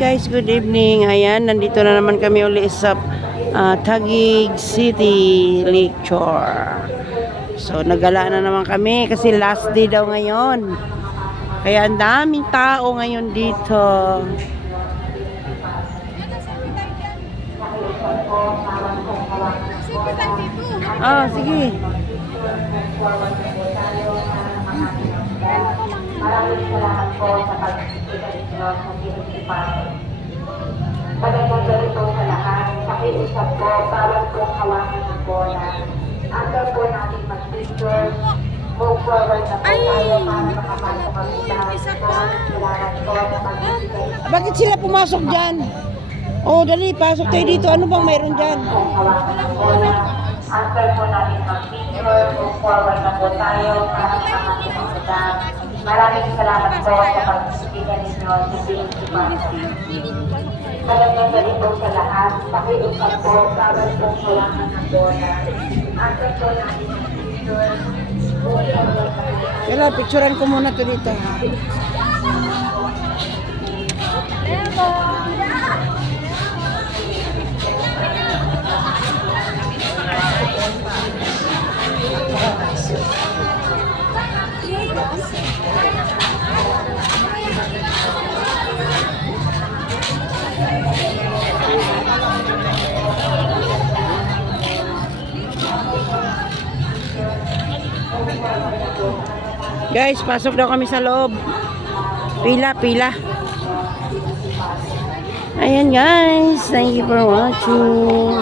Guys, good evening. Ayan, nandito na naman kami uli sa Taguig City Lakeshore. So, nagala na naman kami kasi last day daw ngayon. Kaya ang daming tao ngayon dito. Ah, sige. Maraming salamat po sa pag-ibigay ninyo sa pinag-ipan. Magandang gabi po sa lahat. Pakiusap po, bawal po hawakan ng bola. After po natin mag-picture, move forward na po tayo para makapasok ang salamat po sa pag-ibigay. Bakit sila pumasok dyan? Oh, dali, pasok tayo dito. Ano bang mayroon dyan? Hawakan ng bola. After po natin mag-picture, move forward na po tayo para makapasok ang salamat. Maraming salamat po sa pag-ibigay ninyo sa pinag-ipan. Magandang gabi po sa lahat. Pakiusap po, bawal po hawakan ng bola. After po natin mag-picture, move forward na po tayo. Kaya, picturean ko muna to dito. Guys, pasok daw kami sa loob. Pila, pila. Ayan guys, thank you for watching.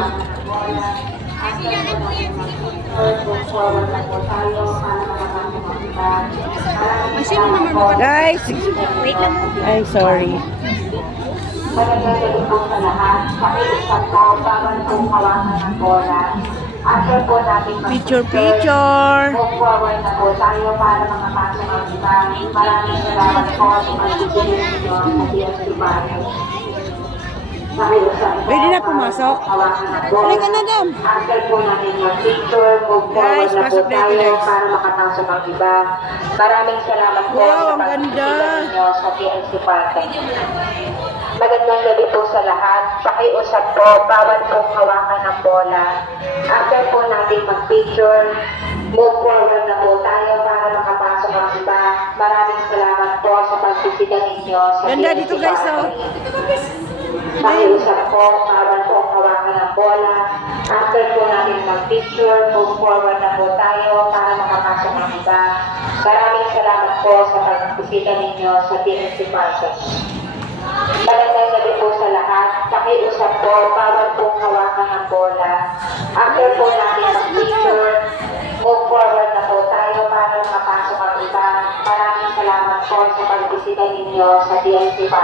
Guys, wait lang. Ay, sorry. Magandang gabi po sa lahat. Pakiusap po, bawal po hawakan ng bola. After po natin Picture, picture. move forward na po tayo para makapasok ang iba. Maraming salamat po sa pag-ibigay ninyo sa DSC Bayan. Pakiusap po, Pwede na pumasok? hawakan ng bola. Halika na, Dam. After po natin mag-picture, move Guys, forward na po pasok na ito, tayo guys. para makapasok ang iba. Maraming salamat po Wow, sa ang ganda. pag-ibigay ninyo sa DSC Bayan. Magandang gabi po sa lahat. Pakiusap po, bawal po hawakan ng bola. After po natin mag-picture, move forward na po tayo para makapasok ang iba. Maraming salamat po sa pagbisita ninyo sa Ganda DSC dito guys, oh. Pakiusap po, bawal po hawakan ng bola. After po natin mag-picture, move forward na po tayo para makapasok ang iba. Maraming salamat po sa pagbisita ninyo sa DSC Park. Magandang gabi po sa lahat. Pakiusap po, bawal po hawakan ng bola. After po natin mag-picture, move forward na po tayo para makapasok ang iba. Maraming salamat po sa pagbisita ninyo sa DSC Park.